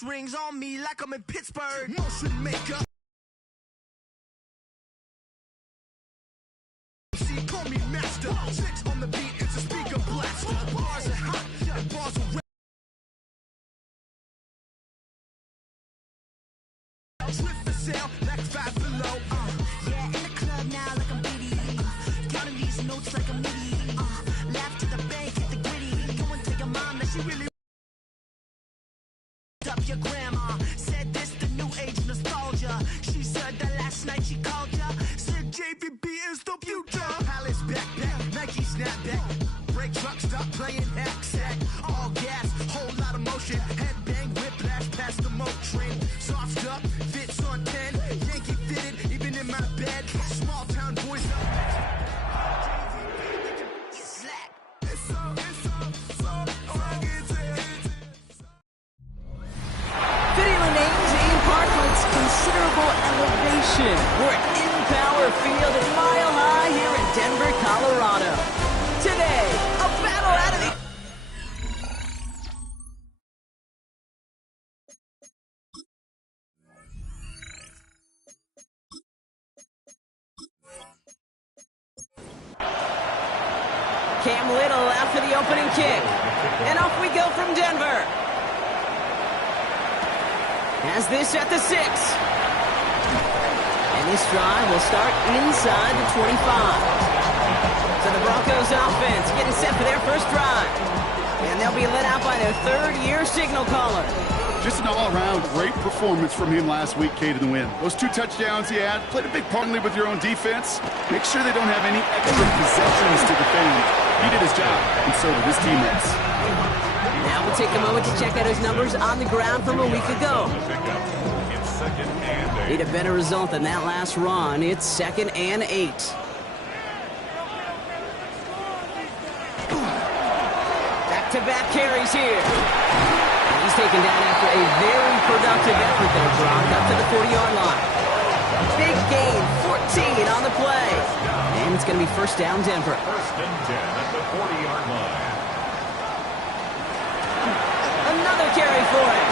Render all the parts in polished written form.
6 rings on me like I'm in Pittsburgh. Motion maker. See, call me master. 6 on the beat, it's a speaker blaster. Bars are hot and bars are red. Drift for sale, like 5 below. Yeah, in the club now like I'm BD. Counting these notes like I'm MIDI. Laugh to the bank, hit the gritty. Go and tell your mom that she really up your grandma. Said this the new age nostalgia. She said that last night she called ya. Said JVB is the future. Palace backpack, Nike snapback. Break truck, stop playing hack sack. All gas, whole lot of motion. Headbang, whiplash past the moat train. Soft up, fits on 10. Yankee fitted, even in my bed. Small town boys up. You slack. Video names in Parkland's considerable elevation. We're at InPower Field at Mile High here in Denver, Colorado. Today, a battle out of the... Cam Little out for the opening kick. And off we go from Denver. Has this at the 6. And this drive will start inside the 25. So the Broncos offense getting set for their first drive. And they'll be led out by their third-year signal caller. Just an all-around great performance from him last week, Kate, in the win. Those 2 touchdowns he had, played a big part with your own defense. Make sure they don't have any extra possessions to defend. He did his job, and so did his teammates. Now we'll take a moment to check out his numbers on the ground from a week ago. Need a better result than that last run. It's 2nd and 8. Back-to-back carries here. He's taken down after a very productive effort there, Brock, up to the 40-yard line. Big gain, 14 on the play. And it's going to be first down, Denver. First and 10 at the 40-yard line. Another carry for him.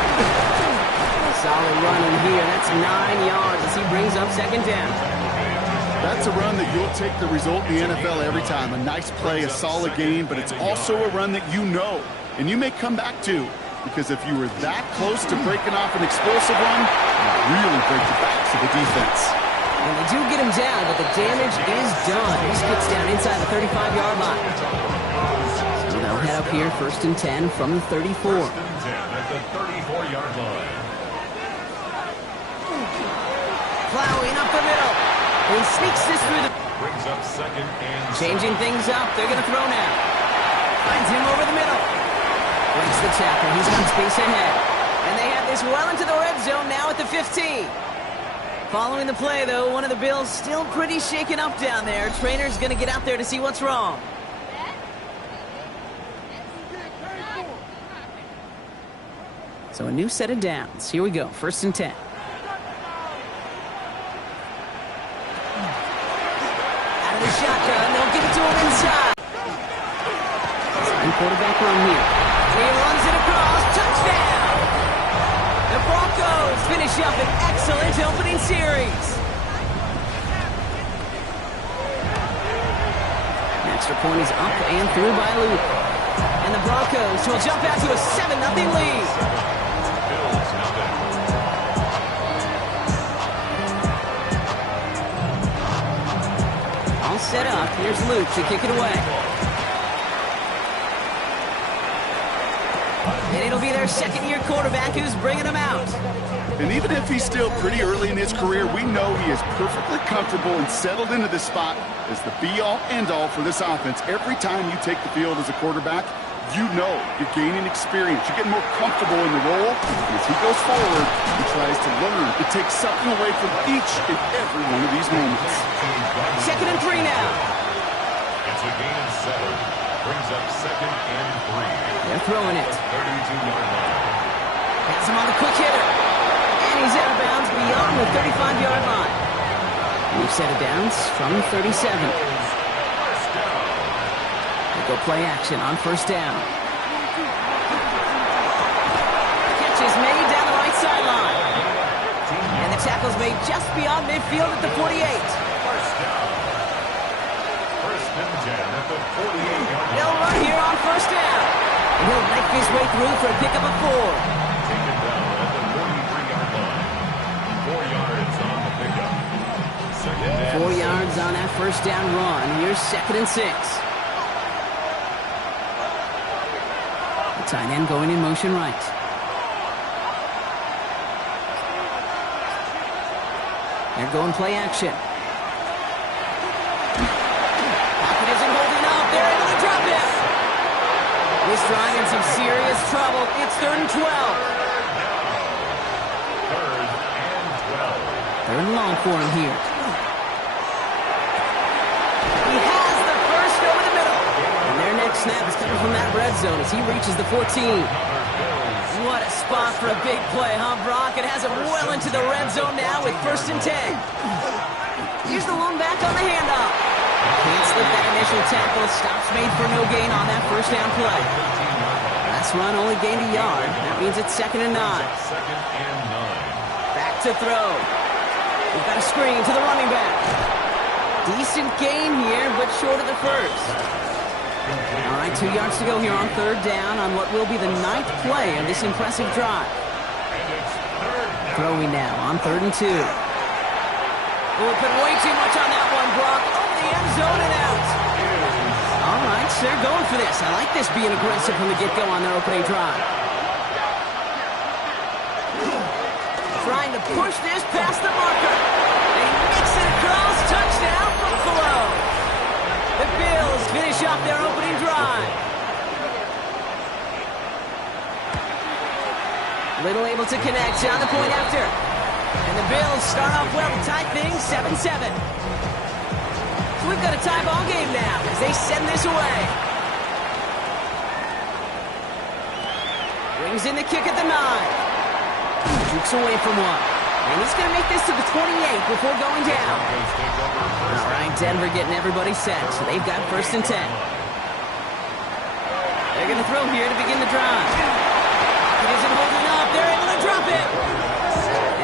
Solid run in here. That's 9 yards as he brings up 2nd down. That's a run that you'll take the result in the NFL every time. A nice play, a solid game, but it's also a run that you know, and you may come back to. Because if you were that close to breaking off an explosive run, you really break the backs of the defense. And they do get him down, but the damage is done. He gets down inside the 35-yard line. So they'll head up here, 1st and 10 from the 34. First and 10 at the 34-yard line. Plowing up the middle. He sneaks this through the... Brings up 2nd and 7. Changing things up. They're going to throw now. Finds him over the middle. Breaks the tackle. He's got space ahead. And they have this well into the red zone now at the 15. Following the play, though, one of the Bills still pretty shaken up down there. Trainer's going to get out there to see what's wrong. So a new set of downs. Here we go. 1st and 10. Out of the shotgun. They'll give it to him inside. Second quarterback run here. He runs it across. Touchdown! The Broncos finish up an excellent opening series. An extra point is up and through by Luke. And the Broncos will jump out to a 7-0 lead. Bills nothing. All set up. Here's Luke to kick it away. And it'll be their second-year quarterback who's bringing them out. And even if he's still pretty early in his career, we know he is perfectly comfortable and settled into this spot as the be-all, end-all for this offense. Every time you take the field as a quarterback, you know you're gaining experience. You're getting more comfortable in the role. And as he goes forward, he tries to learn to take something away from each and every one of these moments. 2nd and 3 now. It's a gain of 7. Brings up 2nd and 3. They're throwing it. 32-yard line. Has him on the quick hitter. And he's out of bounds beyond the 35-yard line. New set of downs from 37. They go play action on 1st down. Catch is made down the right tackle's made just beyond midfield at the 48. First down. First and 10 at the 48-yard line. They'll run here on first down. And he'll knife his way through for a pickup of 4. Taken down at the 43-yard line. 4 yards on the pickup. Second and 4 yards on that first down run. Here's 2nd and 6. The tight end going in motion right. They're going play action. Pocket isn't holding up. They're able to drop it. This drive in some serious trouble. It's 3rd and 12. Third and 12. 3rd and long for him here. He has the first over the middle. And their next snap is coming from that red zone as he reaches the 14. What a spot for a big play, huh, Brock? It has him well into the red zone now with 1st and 10. Here's the lone back on the handoff. Can't slip that initial tackle. Stops made for no gain on that first down play. Last run only gained a yard. That means it's 2nd and 9. Second and 9. Back to throw. We've got a screen to the running back. Decent gain here, but short of the first. All right, 2 yards to go here on 3rd down on what will be the 9th play of this impressive drive. Throwing now on 3rd and 2. Oh, put way too much on that one, Brock. Over the end zone and out. All right, so they're going for this. I like this being aggressive from the get-go on their opening drive. Trying to push this past the marker. They mix it across. Touchdown, Buffalo. The Bills finish off their opening drive. Little able to connect on the point after. And the Bills start off well to tie things 7-7. So we've got a tie ball game now as they send this away. Brings in the kick at the 9. Jukes away from one. And he's going to make this to the 28 before going down. All right, Denver getting everybody set, so they've got 1st and 10. They're going to throw here to begin the drive. It isn't holding up. They're able to drop it.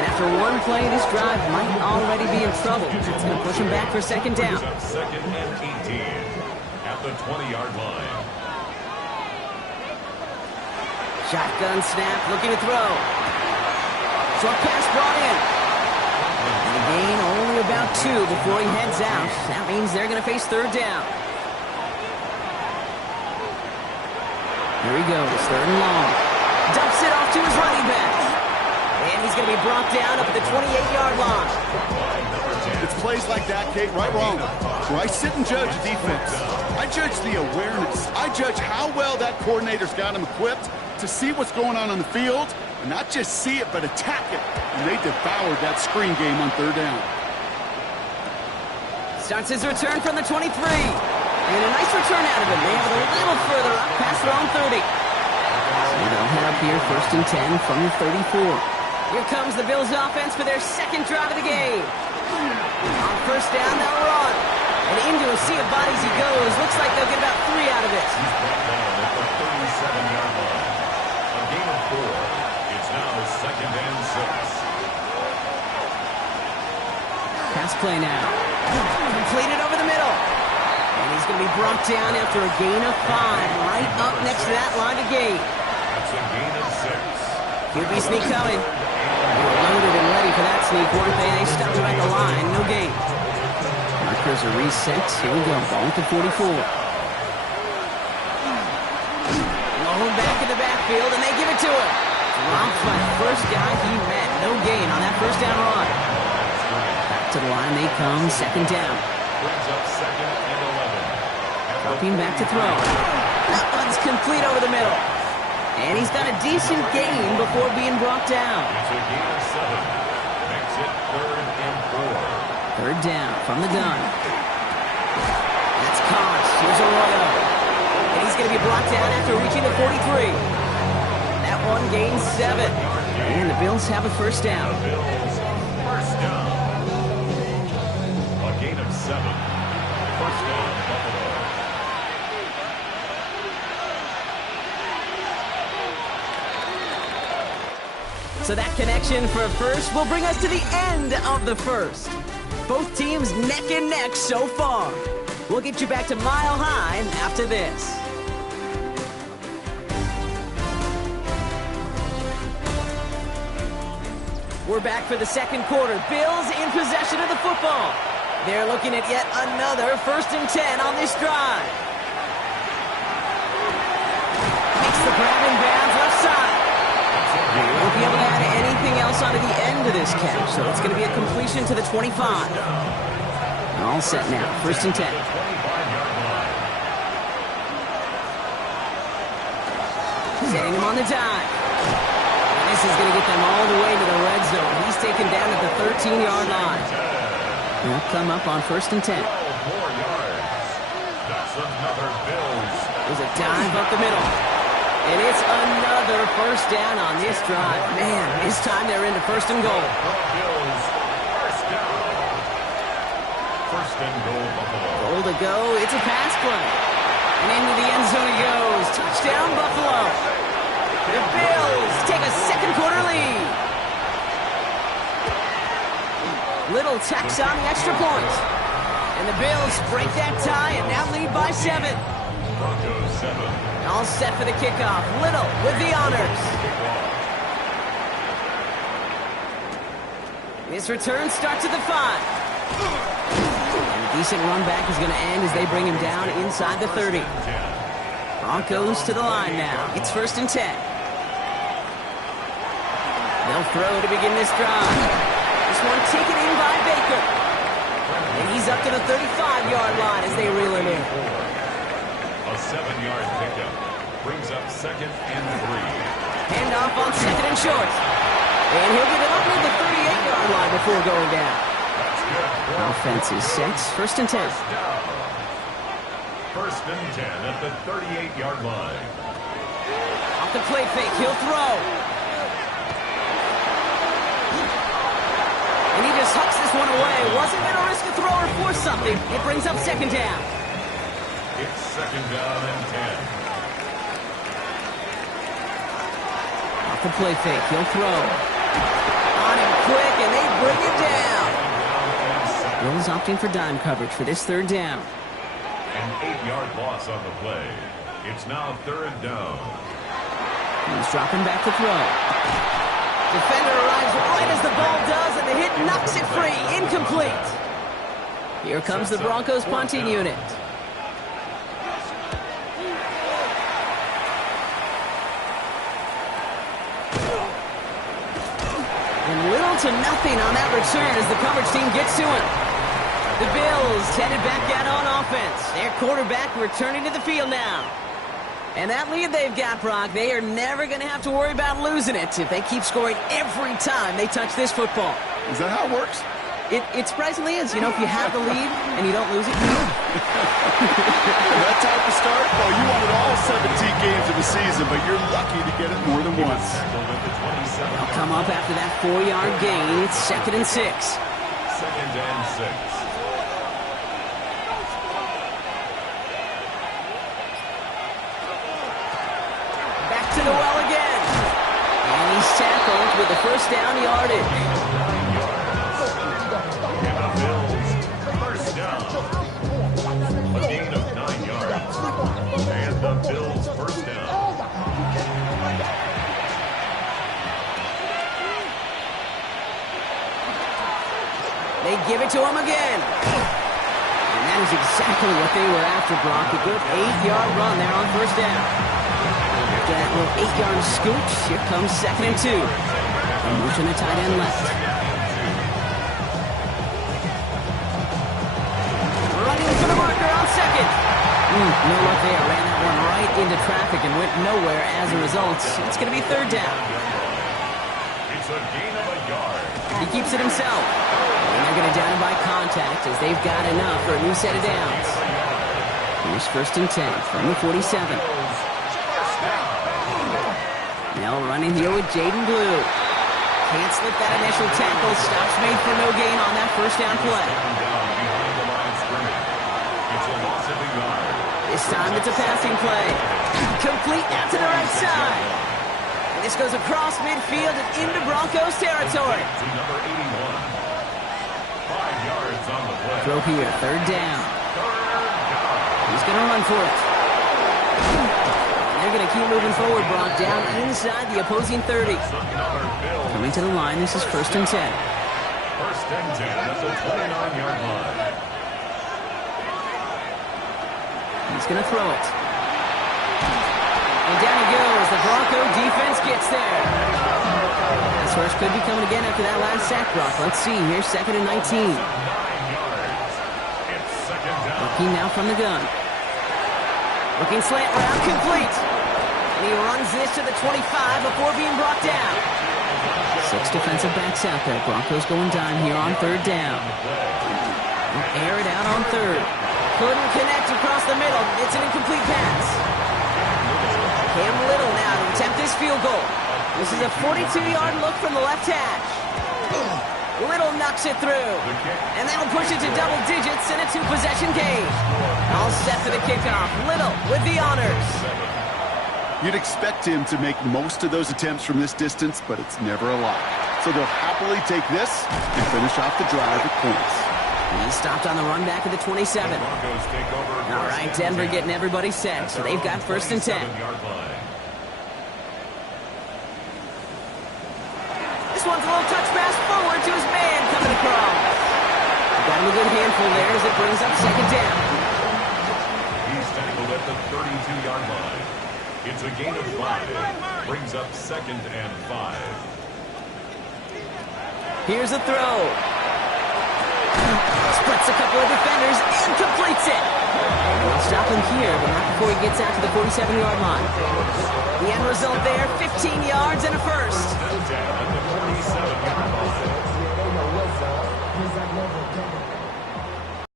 And after one play, this drive might already be in trouble. It's going to push him back for 2nd down. Second and 18 at the 20-yard line. Shotgun snap, looking to throw. Short pass brought in. And the gain only about 2 before he heads out. That means they're going to face 3rd down. Here he goes, 3rd and long. Dumps it off to his running back. And he's going to be brought down up at the 28-yard line. It's plays like that, Kate, right or wrong, where I sit and judge defense. I judge the awareness. I judge how well that coordinator's got him equipped to see what's going on the field, and not just see it, but attack it. And they devoured that screen game on 3rd down. Starts his return from the 23. And a nice return out of him. They have it a little further up past their own 30. So they'll head up here 1st and 10 from the 34. Here comes the Bills offense for their 2nd drive of the game. On 1st down, they'll run. And into a sea of bodies he goes. Looks like they'll get about 3 out of it. He's brought down at the 37-yard line. A gain of 4. It's now 2nd and 6. Pass play now. Completed over the middle. And he's going to be brought down after a gain of 5. Right up next to that line of gain. That's a gain of 6. QB sneak coming. They were loaded and ready for that sneak, weren't they? They stuck him at the line. No gain. Markers are reset. Here we go. Ball to 44. Low back in the backfield, and they give it to him. Dropped by the first guy he met. No gain on that 1st down run. Back to the line they come. 2nd down. Brings up 2nd and 11. Dropping back to throw. That one's complete over the middle. And he's got a decent gain before being brought down. It's a gain of 7. Makes it 3rd and 4. 3rd down from the gun. That's caught. Here's Arroyo. And he's going to be brought down after reaching the 43. That one gains 7. And the Bills have a 1st down. The Bills, 1st down. A gain of 7. 1st down, Buffalo. So that connection for a first will bring us to the end of the first. Both teams neck and neck so far. We'll get you back to Mile High after this. We're back for the second quarter. Bills in possession of the football. They're looking at yet another 1st and 10 on this drive. Makes the grab in bounds left side. Won't be able to add anything else onto the end of this catch, so it's going to be a completion to the 25. All set now, 1st and 10. Setting him on the dive. And this is going to get them all the way to the red zone. He's taken down at the 13-yard line. They'll come up on 1st and 10. There's a dive up the middle. And it's another 1st down on this drive. Man, this time they're into 1st and goal. First and goal, Buffalo. Goal to go. It's a pass play. And into the end zone he goes. Touchdown, Buffalo. The Bills take a second quarter lead. Little tacks on the extra point. And the Bills break that tie and now lead by 7. Broncos 7. All set for the kickoff. Little with the honors. This return starts at the 5. And a decent run back is going to end as they bring him down inside the 30. Broncos to the line now. It's 1st and 10. They'll throw to begin this drive. This one taken in by Baker. And he's up to the 35-yard line as they reel him in. A 7-yard pickup brings up 2nd and 3. Handoff on 2nd and short. And he'll get it up to the 38-yard line before going down. Offense is set. 1st and 10. First and 10 at the 38-yard line. Off the play fake, he'll throw. And he just hucks this one away. Wasn't going to risk a throw or force something. It brings up 2nd down. It's 2nd down and 10. Off the play fake, he'll throw. On him quick, and they bring it down. Bills opting for dime coverage for this 3rd down. An 8-yard loss on the play. It's now 3rd down. He's dropping back to throw. Defender arrives right as the ball does, and the hit knocks it free. Incomplete. Here comes the Broncos punting unit. And little to nothing on that return as the coverage team gets to him. The Bills headed back out on offense. Their quarterback returning to the field now. And that lead they've got, Brock, they are never going to have to worry about losing it if they keep scoring every time they touch this football. Is that how it works? It surprisingly is. You know, if you have the lead and you don't lose it, That type of start? Well, you wanted all 17 games of the season, but you're lucky to get it more than once. They'll come up after that 4-yard gain. It's 2nd and 6. 2nd and 6. To the well again. And he's tackled with the 1st down yardage. And the Bills, 1st down. A gain of 9 yards. And the Bills, 1st down. They give it to him again. And that is exactly what they were after, Brock. A good 8-yard run there on 1st down. After that little 8-yard scooch, here comes 2nd and 2. And motion the tight end left. Running for the marker on 2nd. No luck there. Ran that one right into traffic and went nowhere as a result. It's going to be 3rd down. It's a gain of a yard. He keeps it himself. And they're going to down him by contact as they've got enough for a new set of downs. Here's 1st and 10 from the 47. Now running here with Jaden Blue. Can't slip that initial tackle. Stops made for no gain on that 1st down play. This time it's a passing play. Complete out to the right side. This goes across midfield and into Broncos territory. To number 81. 5 yards on the play. Throw here, third down. He's going to run for it. They're going to keep moving forward, Brock, down inside the opposing 30. Coming to the line, this is 1st and 10. 1st and 10 at the 29-yard line. He's going to throw it. And down he goes. The Bronco defense gets there. This rush could be coming again after that last sack, Brock. Let's see here, 2nd and 19. 9 yards. It's 2nd down. Looking now from the gun. Looking slant route, complete. And he runs this to the 25 before being brought down. 6 defensive backs out there. Broncos going dime here on 3rd down. They'll air it out on 3rd. Couldn't connect across the middle. It's an incomplete pass. Cam Little now to attempt this field goal. This is a 42-yard look from the left hash. Little knocks it through. And that'll push it to double digits in a 2-possession game. All set for the kickoff. Little with the honors. You'd expect him to make most of those attempts from this distance, but it's never a lot. So they'll happily take this and finish off the drive with points. He stopped on the run back at the 27. Broncos take over. All right, Denver getting everybody set, so they've got 1st and 10. 27-yard line. This one's a little touch pass forward to his man coming across. Got him a good handful there as it brings up 2nd down. He's tackled at the 32-yard line. It's a gain of 5. Brings up 2nd and 5. Here's a throw. Splits a couple of defenders and completes it. We'll stop him here, but not before he gets out to the 47-yard line. The end result there, 15 yards and a first. Down at the 47-yard line.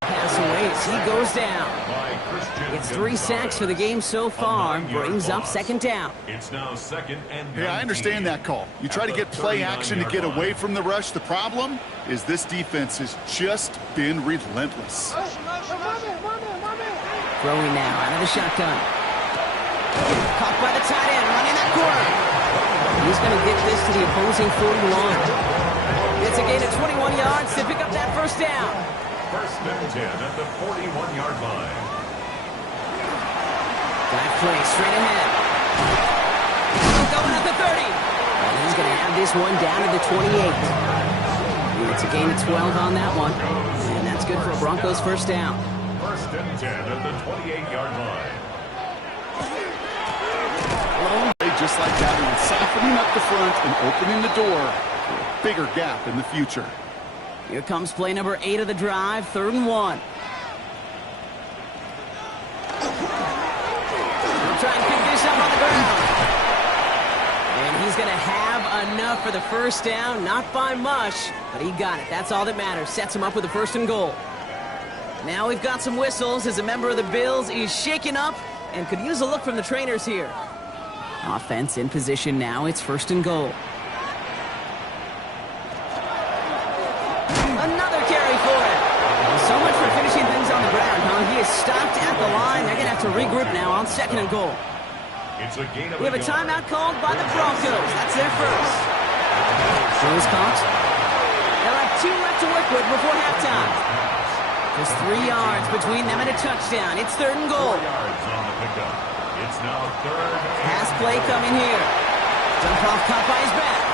Pass away as he goes down. By Christian It's 3 sacks for the game so far. Brings up 2nd down. It's now 2nd and 19. Hey, I understand that call. You try to get play action to get away from the rush. The problem is this defense has just been relentless. Throwing now out of the shotgun. Caught by the tight end, running that corner. He's going to get this to the opposing 41. It's a gain of 21 yards to pick up that 1st down. 1st and 10 at the 41-yard line. Dive play straight ahead. Going at the 30. And he's going to have this one down to the 28. It's a gain of 12 on that one. And that's good for a Broncos 1st down. 1st and 10 at the 28-yard line. Just like that one, softening up the front and opening the door for a bigger gap in the future. Here comes play number 8 of the drive, 3rd and 1. He'll try and pick this up on the ground. And he's going to have enough for the 1st down. Not by much, but he got it. That's all that matters. Sets him up with a 1st and goal. Now we've got some whistles as a member of the Bills is shaken up and could use a look from the trainers here. Offense in position now. It's 1st and goal. Another carry for him. So much for finishing things on the ground, huh? He is stopped at the line. They're going to have to regroup now on 2nd and goal. It's a gain of We have a timeout called by the Broncos. That's their first. Throw is caught. They'll have 2 left to work with before halftime. Just 3 yards between them and a touchdown. It's 3rd and goal. 4 yards on the pickup. It's now 3rd. Pass play coming here. Dump off caught by his back.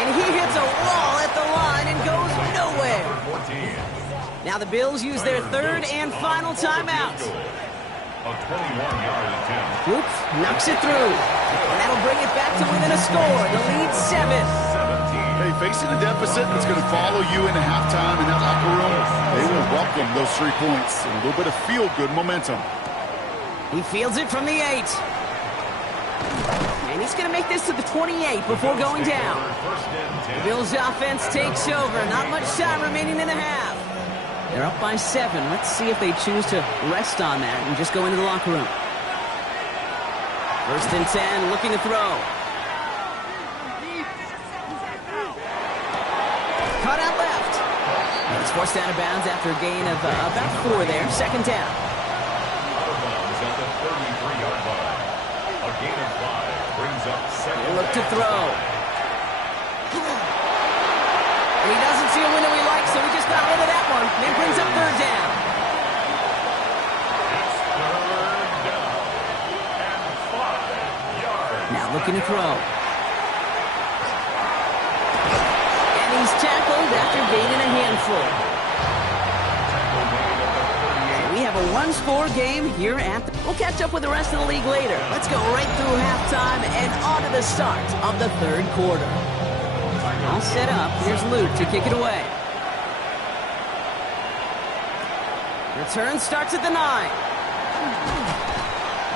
And he hits a wall at the line and goes nowhere. 14. Now the Bills use their 3rd and final timeout. A 21-yard attempt. Whoops, knocks it through. And that'll bring it back to within a score. The lead 7. 17. Hey, facing a deficit that's going to follow you into halftime in that locker room, they will welcome those 3 points and a little bit of feel-good momentum. He fields it from the 8. And he's going to make this to the 28 before going down. First and 10. Bills offense takes over. Not much time remaining in the half. They're up by 7. Let's see if they choose to rest on that and just go into the locker room. 1st and 10, looking to throw. Cut out left. And he's forced out of bounds after a gain of about 4 there. 2nd down. Out of bounds at the 33-yard line. A gain of 5. brings up second. He'll look to throw. And he doesn't see a window he likes, so he just got rid of that one. And it brings up third down. It's third down and 5 yards. Now looking to throw. And he's tackled after gaining a handful. Tackle made at the 38. We have a one-score game here at the... We'll catch up with the rest of the league later. Let's go right through halftime and on to the start of the third quarter. All set up. Here's Luke to kick it away. Return starts at the 9.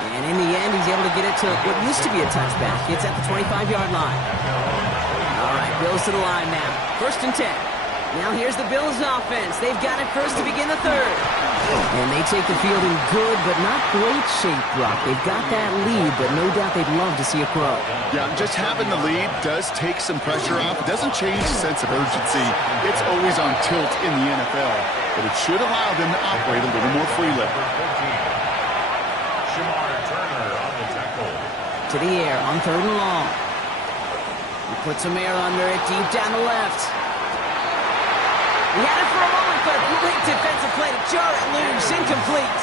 And in the end, he's able to get it to what used to be a touchback. It's at the 25-yard line. All right, Bills to the line now. First and 10. Now here's the Bills offense. They've got it first to begin the third. And they take the field in good but not great shape, Brock. They've got that lead, but no doubt they'd love to see a crow. Yeah, just having the lead does take some pressure off. It doesn't change the sense of urgency. It's always on tilt in the NFL, but it should allow them to operate a little more freely. Number 15. Shamar Turner on the tackle. To the air on third and long. He puts some air under it deep down the left. He had it for a moment, but late defensive play to jar it loose. Incomplete.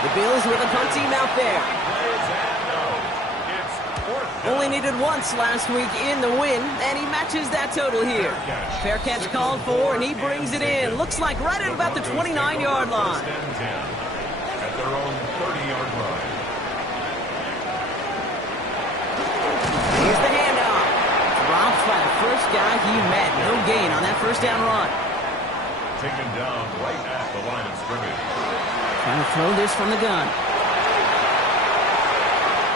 The Bills with a punt team out there. Plays and no. It's fourth down. Only needed once last week in the win, and he matches that total here. Fair catch called for, and he brings it in. Looks like right at about the 29-yard line. First and 10 at their own 30-yard line. Here's the handoff. Dropped by the first guy he met. No gain on that first down run. Taken down right at the line of scrimmage. Trying to throw this from the gun.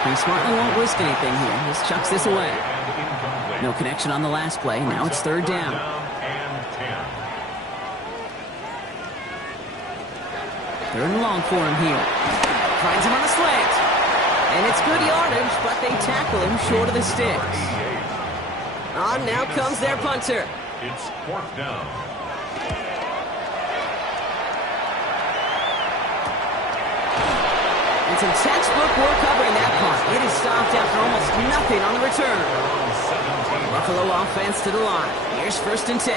He smartly won't risk anything here. Just chucks this away. And incomplete. No connection on the last play. Now it's third down. And 10. Third and long for him here. Finds him on the slant. And it's good yardage, but they tackle him short of the sticks. 38. On now comes their punter. It's fourth down. And some textbook work covering that punt. It is stopped after almost nothing on the return. Buffalo offense to the line. Here's first and 10.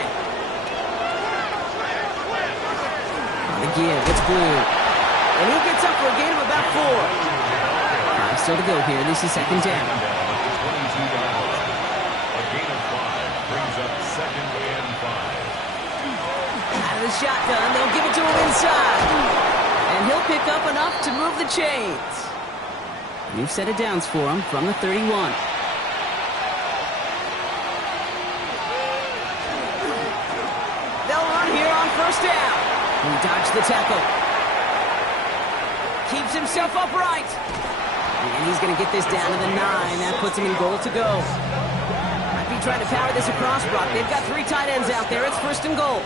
On the give, it's Blue. And he gets up for a gain of about 4. 5 still to go here. This is second down. At the 22-yard line. A gain of 5 brings up second and 5. Out of the shotgun, they'll give it to him inside. And he'll pick up enough to move the chains. New set of downs for him from the 31. They'll run here on first down. He dodged the tackle. Keeps himself upright. And he's going to get this down to the 9. That puts him in goal to go. Might be trying to power this across, Brock. They've got 3 tight ends out there. It's first and goal.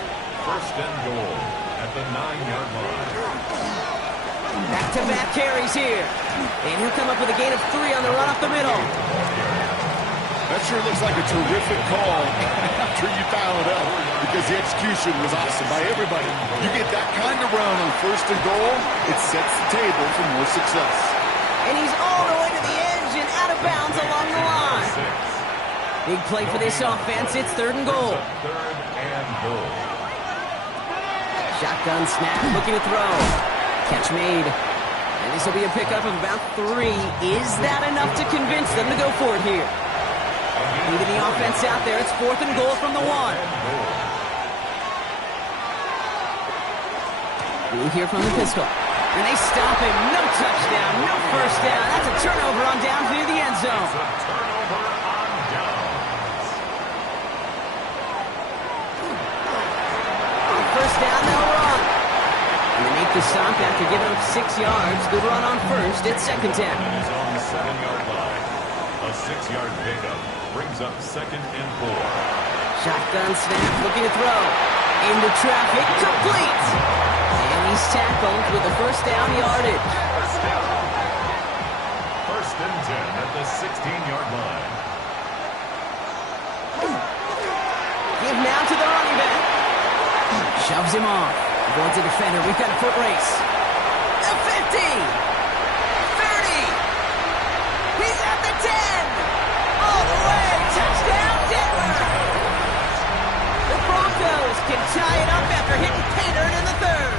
First and goal at the 9-yard line. Back-to-back carries here. And he'll come up with a gain of 3 on the run up the middle. That sure looks like a terrific call after you dial it up, because the execution was awesome by everybody. You get that kind of run on first and goal, it sets the table for more success. And he's all the way to the edge and out of bounds along the line. Big play for this offense. It's third and goal. Third and goal. Shotgun snap, looking to throw. Catch made. And this will be a pickup of about 3. Is that enough to convince them to go for it here? Leading the offense out there. It's fourth and goal from the 1. Blue here from the pistol. And they stop him. No touchdown, no first down. That's a turnover on down near the end zone. It's a turnover on downs. On first down, they'll run. And they make the stop after giving up 6 yards. Good run on first. It's second down. He's on the 7-yard line. A 6-yard pickup brings up second and 4. Shotgun snap, looking to throw. Into traffic, complete. And he's tackled with the first down yardage. First down. First and 10 at the 16-yard line. Give now to the running back. Shoves him off. Avoids a defender. We've got a foot race. The 50. 30. He's at the 10. All the way. Touchdown, Denver. The Broncos can tie it up after hitting pay dirt in the third.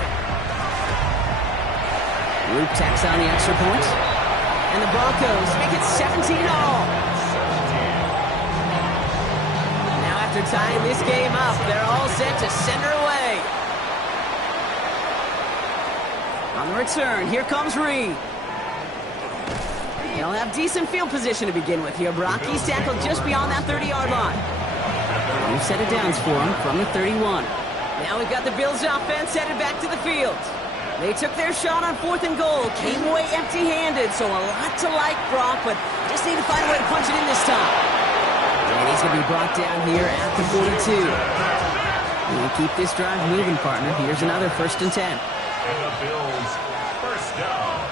Luke tacks on the extra point. And the Broncos make it 17 all. Now after tying this game up, they're all set to send her away. On the return, here comes Reed. They'll have decent field position to begin with here, Brock. He's tackled just beyond that 30-yard line. New set of downs for him from the 31. Now we've got the Bills offense headed back to the field. They took their shot on 4th and goal, came away empty-handed, so a lot to like, Brock, but just need to find a way to punch it in this time. And he's going to be brought down here at the 42. We'll keep this drive moving, partner. Here's another 1st and 10. And the Bills, first down.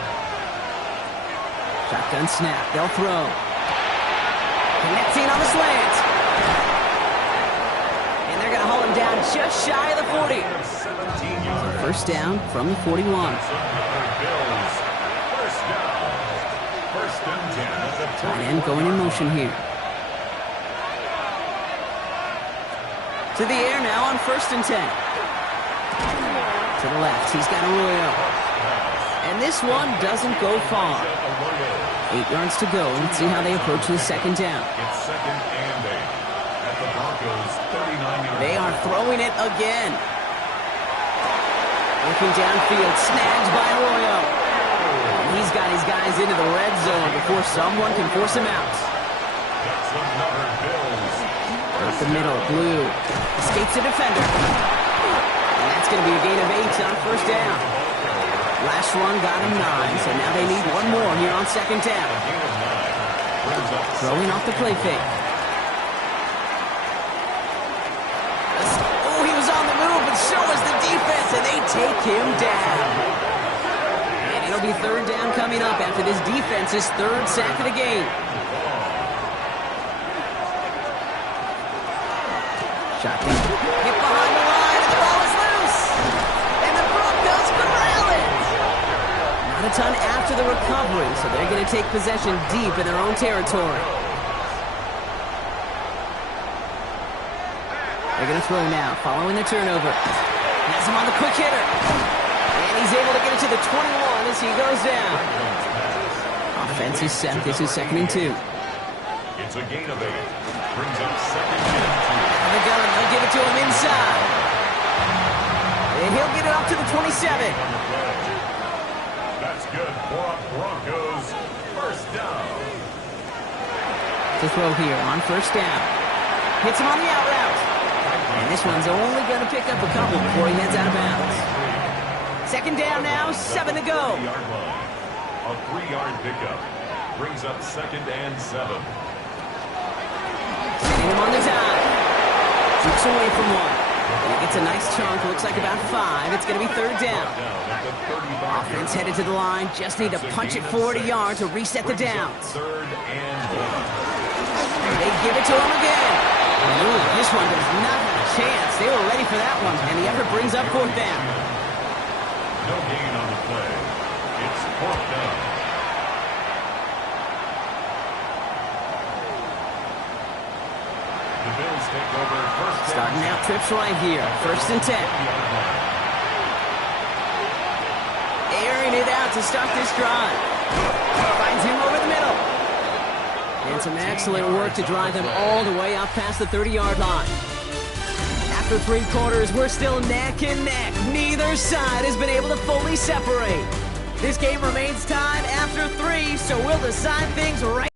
Shotgun snap. They'll throw. Connecting on the slant. And they're going to haul him down just shy of the 40. 17 yards. First down from the 41. Bills, first down. First and 10 at the Tight end going in motion here. To the air now on 1st and 10. To the left, he's got Arroyo. And this one doesn't go far. 8 yards to go. Let's see how they approach the second down. It's 2nd and 8 at the Broncos' 39-yard They are throwing it again. Looking downfield, snagged by Arroyo. He's got his guys into the red zone before someone can force him out. That's another Bills. Up the middle, Blue. Escapes the defender. And that's going to be a gain of 8 on 1st down. Last run got him 9, so now they need one more here on 2nd down. Throwing off the play fake. Oh, he was on the move, but so was the defense, and they take him down. And it'll be 3rd down coming up after this defense's 3rd sack of the game. Shotgun. Hit behind the line, and the ball is loose. And the Broncos corral it. Not a ton after the recovery, so they're going to take possession deep in their own territory. They're going to throw now, following the turnover. Has him on the quick hitter. And he's able to get it to the 21 as he goes down. Offense is set. This is 2nd and 2. It's a gain of 8. Brings up 2nd and 2. The gun, they'll give it to him inside. And he'll get it up to the 27. That's good for a Broncos first down. To throw here on 1st down. Hits him on the out route. And this one's only going to pick up a couple before he heads out of bounds. 2nd down now, 7 to go. 3-yard line. A 3-yard pickup. Brings up 2nd and 7. Sending him on the dive. Shoots away from one. And he gets a nice chunk, looks like about 5. It's going to be 3rd down. Offense headed to the line, just need to punch it forward a yard to reset the downs. 3rd and 1. They give it to him again. Ooh, this one does not have a chance. They were ready for that one, and the effort brings up 4th down. No gain on the play. It's 4th down. The Bills take over first down. Starting out trips right here. 1st and 10. Airing it out to start this drive. Finds him over the middle. And some excellent work to drive them all the way up past the 30-yard line. After 3 quarters, we're still neck and neck. Neither side has been able to fully separate. This game remains tied after 3, so we'll decide things right.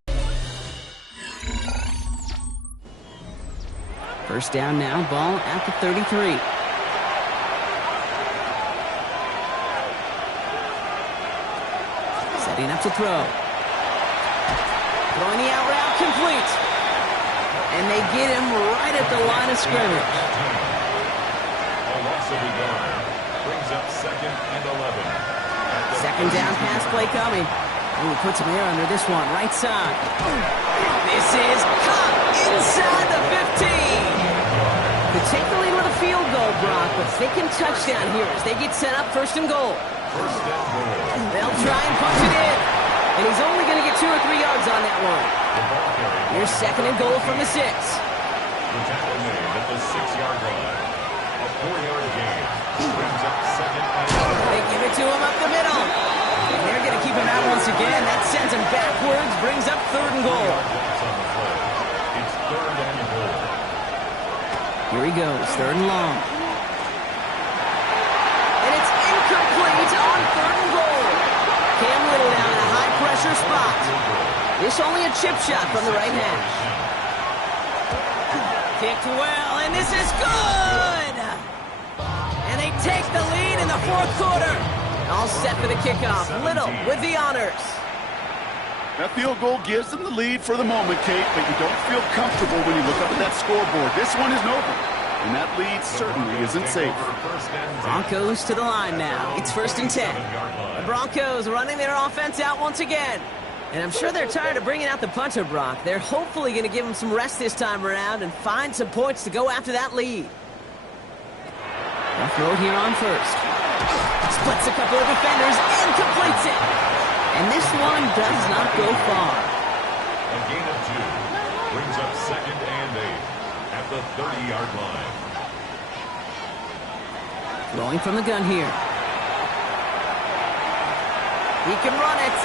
First down now, ball at the 33. Setting up to throw. Throwing the out route complete. And they get him right at the line of scrimmage. A loss of a yard. Brings up 2nd and 11. 2nd down pass play coming. Ooh, puts some air under this one. Right side. This is caught inside the 15. Could take the lead with a field goal, Brock, but thinking touchdown here as they get set up 1st and goal. First and goal. They'll try and punch it in. And he's only going to get 2 or 3 yards on that one. Here's second and goal from the 6. The tackle made at the 6-yard line. A 4-yard gain. Brings up second and They give it to him up the middle. And they're going to keep him out once again. That sends him backwards, brings up third and goal. It's third and goal. Here he goes, third and long. And it's incomplete on third and goal. Cam Little down in a high-pressure spot. This only a chip shot from the right hash. Kicked well, and this is good! And they take the lead in the fourth quarter. All set for the kickoff. Little with the honors. That field goal gives them the lead for the moment, Kate, but you don't feel comfortable when you look up at that scoreboard. This one isn't over, and that lead certainly isn't safe. Broncos to the line now. It's first and 10. The Broncos running their offense out once again. And I'm sure they're tired of bringing out the punter, Brock. They're hopefully going to give him some rest this time around and find some points to go after that lead. They'll throw it here on first. Splits a couple of defenders and completes it. And this one does not go far. A gain of 2. Brings up second and 8 at the 30-yard line. Throwing from the gun here. He can run it.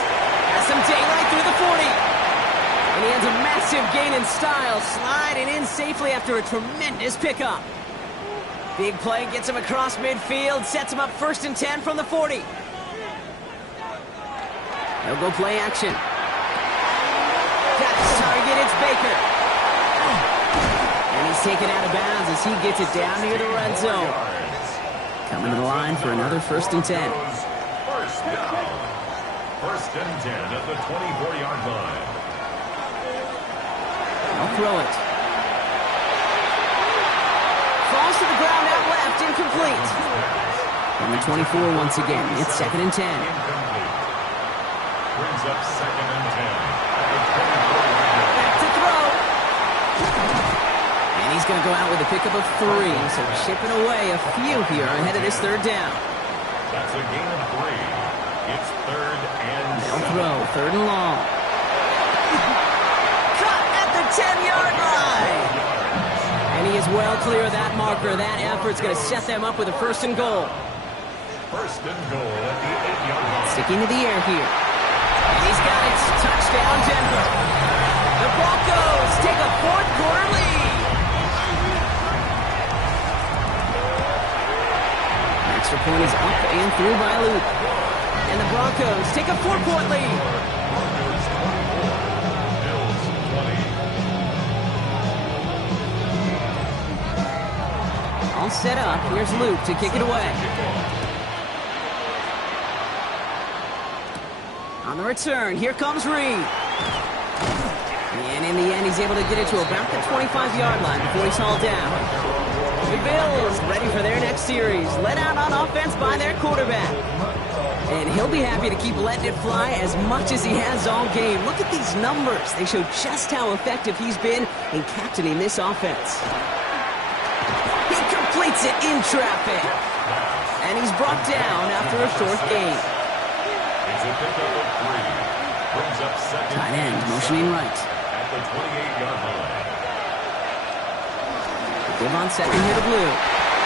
Has some daylight through the 40. And he has a massive gain in style, sliding in safely after a tremendous pickup. Big play gets him across midfield, sets him up first and 10 from the 40. They'll go play action. Got his target, it's Baker. And he's taken out of bounds as he gets it down near the red zone. Coming to the line for another first and 10. First down. First and 10 at the 24-yard line. I'll throw it. Falls to the ground out left, incomplete. On the 24 once again, it's second and 10. Incomplete. Brings up second and 10 at the 24-yard line. Back to throw. And he's going to go out with a pickup of 3, so chipping away a few here ahead of this third down. That's a gain of 3. It's third and They'll 7. throw, third and long. Cut at the 10-yard line. And he is well clear of that marker. That effort's going to set them up with a first and goal. First and goal at the 8-yard line. Sticking to the air here. And he's got it. Touchdown, Denver. The Broncos take a fourth quarter lead. Extra point is up and through by Luke. And the Broncos take a 4-point lead. Broncos 24, Bills 20. All set up. Here's Luke to kick it away. On the return, here comes Reed. And in the end, he's able to get it to about the 25-yard line before he's hauled down. The Bills ready for their next series. Let out on offense by their quarterback. And he'll be happy to keep letting it fly as much as he has all game. Look at these numbers. They show just how effective he's been in captaining this offense. He completes it in traffic. And he's brought down after a short gain. It's a pickup of 3. Brings up second. Tight end motioning right. At the 28-yard line. Give on second here to Blue.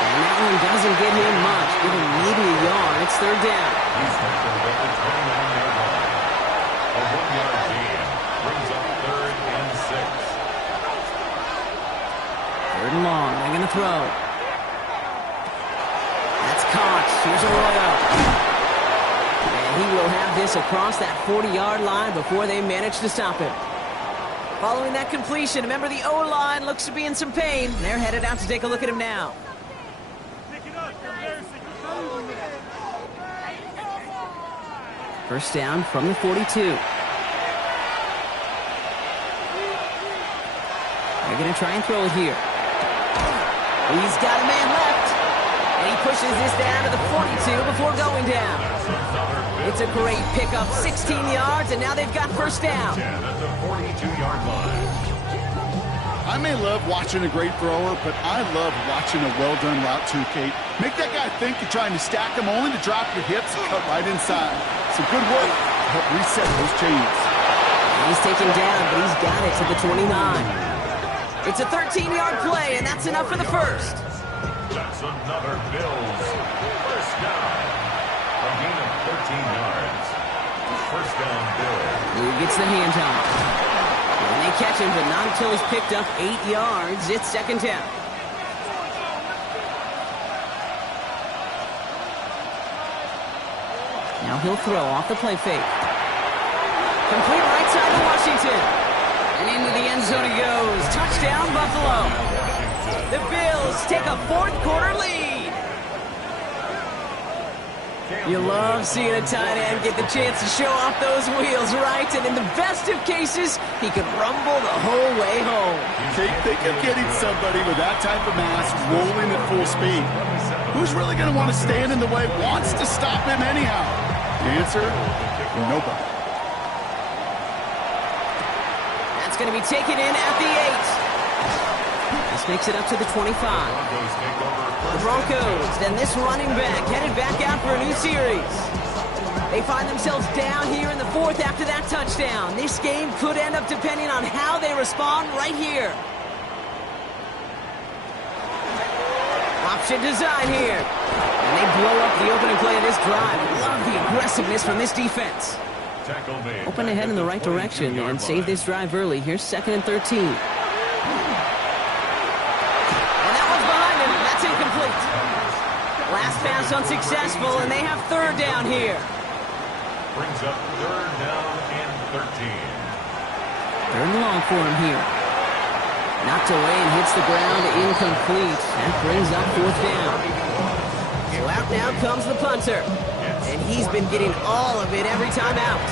And that one doesn't get him much. Give him maybe a yard. It's third down. He's tackled at the 29-yard line. A 1-yard gain. Brings up third and 6. Third and long. They're going to throw. That's caught. Here's Arroyo. And he will have this across that 40-yard line before they manage to stop him. Following that completion, remember the O-line looks to be in some pain. They're headed out to take a look at him now. First down from the 42. They're going to try and throw it here. He's got a man left. And he pushes this down to the 42 before going down. It's a great pickup, 16 yards, and now they've got first down. 10 at the 42-yard line. I may love watching a great thrower, but I love watching a well-done route too, Kate. Make that guy think you're trying to stack him only to drop your hips and cut right inside. Some good work. help reset those chains. He's taken down, but he's got it to the 29. It's a 13-yard play, and that's enough for the first. That's another Bills first down. A gain of 13 yards. First down, Bills. He gets the handoff. And they catch him, but not until he's picked up 8 yards. It's second down. Now he'll throw off the play fake. Complete right side to Washington. And into the end zone he goes. Touchdown, Buffalo. The Bills take a fourth-quarter lead. You love seeing a tight end get the chance to show off those wheels, right? And in the best of cases, he could rumble the whole way home. Think of getting somebody with that type of mass rolling at full speed. Who's really going to want to stand in the way, wants to stop him anyhow? The answer, nobody. That's going to be taken in at the 8. This makes it up to the 25. The Broncos, and this running back headed back out for a new series. They find themselves down here in the fourth after that touchdown. This game could end up depending on how they respond right here. Option design here. And they blow up the opening play of this drive. Love the aggressiveness from this defense. Open ahead in the right direction and save this drive early. Here's 2nd and 13. And that one's behind him. That's incomplete. Last pass unsuccessful, and they have third down here. Brings up third down and 13. Third and long for him here. Knocked away and hits the ground, incomplete. That brings up fourth down. So out now comes the punter. And he's been getting all of it every time out.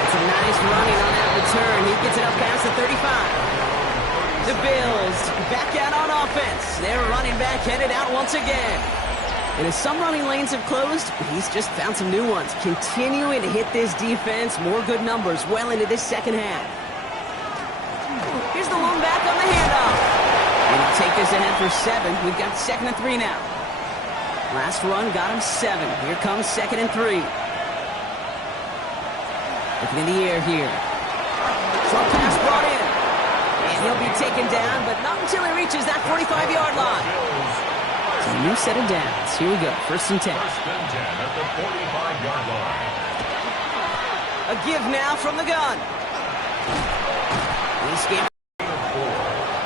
It's a nice running on that return. He gets it up past the 35. The Bills back out on offense. Their running back headed out once again. And as some running lanes have closed, he's just found some new ones. Continuing to hit this defense, more good numbers well into this second half. Here's the lone back on the handoff. And he'll take this ahead for 7. We've got 2nd and 3 now. Last run got him 7. Here comes 2nd and 3. Looking in the air here. Short pass brought in. And he'll be taken down, but not until he reaches that 45-yard line. So a new set of downs. Here we go. 1st and 10. 1st and 10 at the 45-yard line. A give now from the gun.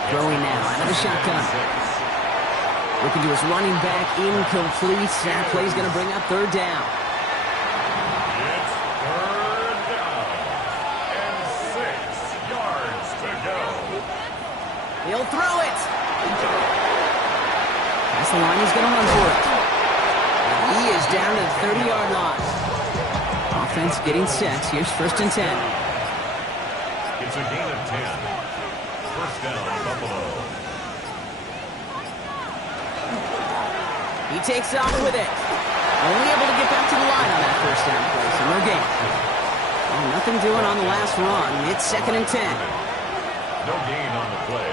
Throwing now out of the shotgun. Looking to his running back, incomplete. That play's going to bring up third down. It's third down and 6 yards to go. He'll throw it. That's the line he's going to run for it. And he is down to the 30-yard line. Offense getting set. Here's 1st and 10. It's a gain of 10. First down, Buffalo. He takes off with it. Only able to get back to the line on that first down play. So no gain. Well, nothing doing on the last run. It's 2nd and 10. No gain on the play.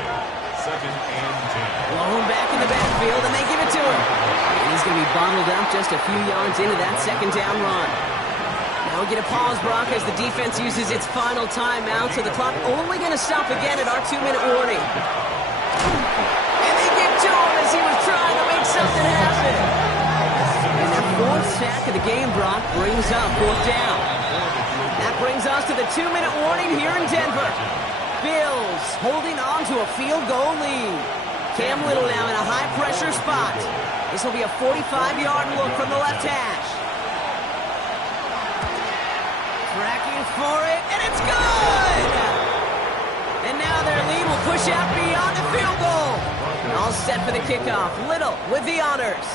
2nd and 10. Blown back in the backfield, and they give it to him. And he's going to be bottled up just a few yards into that second down run. Now we get a pause, Brock, as the defense uses its final timeout, so the clock only going to stop again at our 2-minute warning. And they give to him as he was trying to make something happen. And their 4th sack of the game, Brock, brings up 4th down. That brings us to the 2-minute warning here in Denver. Bills holding on to a field goal lead. Cam Little now in a high-pressure spot. This will be a 45-yard look from the left hash. Tracking for it, and it's good! And now their lead will push out beyond the field goal. All set for the kickoff. Little with the honors.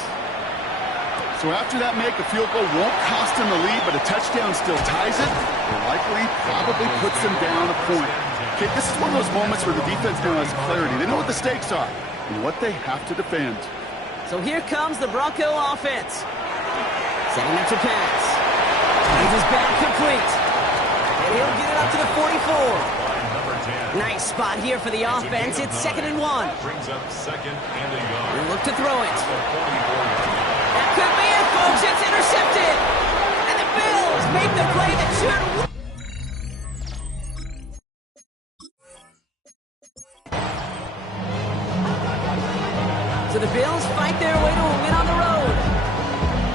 So after that make, a field goal won't cost them the lead, but a touchdown still ties it, or likely probably puts them down a point. Okay, this is one of those moments where the defense now has clarity. They know what the stakes are and what they have to defend. So here comes the Bronco offense. Setting up to pass. He's his back complete. And he'll get it up to the 44. Number 10. Nice spot here for the offense. It's 2nd and 1. Brings up 2nd and a yard. They look to throw it. The 44-yard line. That could be it, folks. It's intercepted. And the Bills make the play that should win. So the Bills fight their way to a win on the road.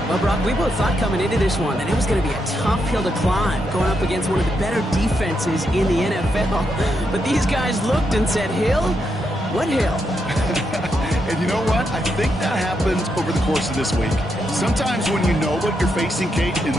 Well, Brock, we both thought coming into this one that it was going to be a tough hill to climb, going up against one of the better defenses in the NFL. But these guys looked and said, Hill? What hill? And you know what? I think that happens over the course of this week. Sometimes when you know what you're facing, Kate, and